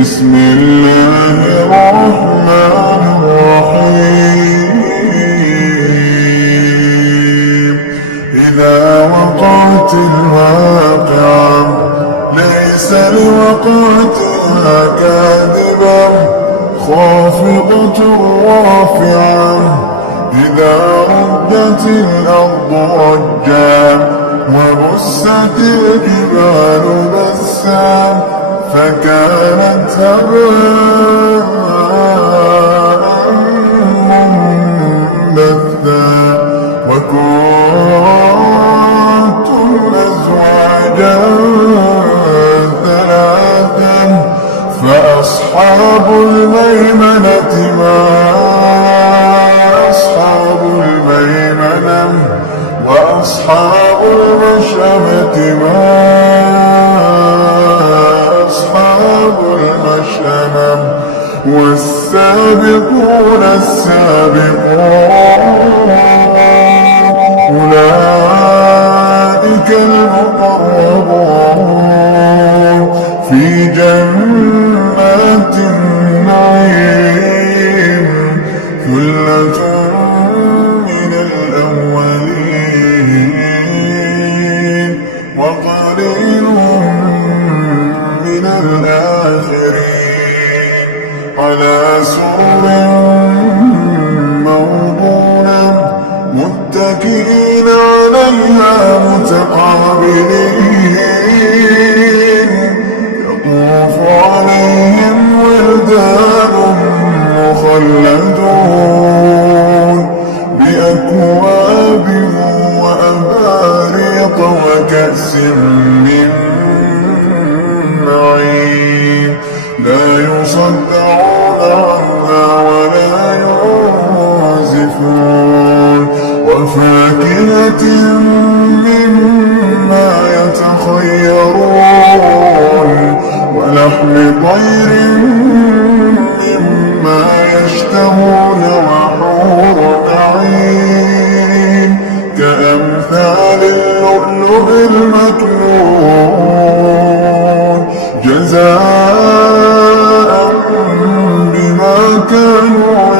بسم الله الرحمن الرحيم إذا وقعت الواقعة ليس لوقعتها كاذبة خافضة رافعة إذا رجت الأرض رجا وبست الجبال بسا فكانت هباء منبثا وكنتم أزواجا ثلاثا فأصحاب الميمنة ما أصحاب الميمنة وأصحاب المشأمة ما أصحاب المشأمة والسابقون السابقون أولئك المقربون في جنات النعيم ثلة من الأولين وقليل من الآخرين على سرر موضونة متكئين عليها متقابلين يطوف عليهم ولدان مخلدون بأكواب وأباريق وكأس من معين لا يصدعون عنها ولا ينزفون وفاكهة مما يتخيرون ولحم طير مما يشتهون وحور عين كأمثال اللؤلؤ المكنون جزاء بما كانوا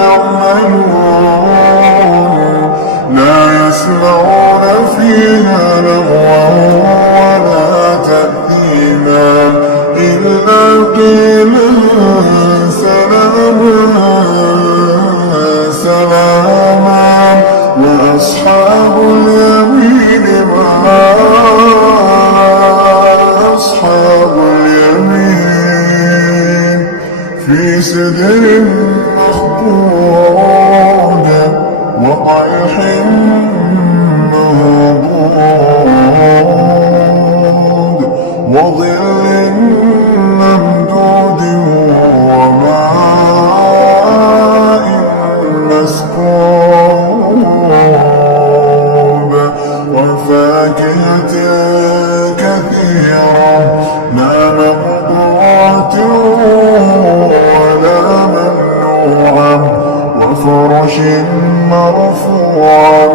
يعملون لا يسمعون فيها لغوا ولا تأثيما إلا قيلا سلاما سلاما وأصحاب اليمين ما أصحاب اليمين في سدر مخضود وطلح منضود وظل ممدود وماء مسكوب وفاكهة كثيرة لا مقطوعة ولا ممنوعة وفرش مرفوعة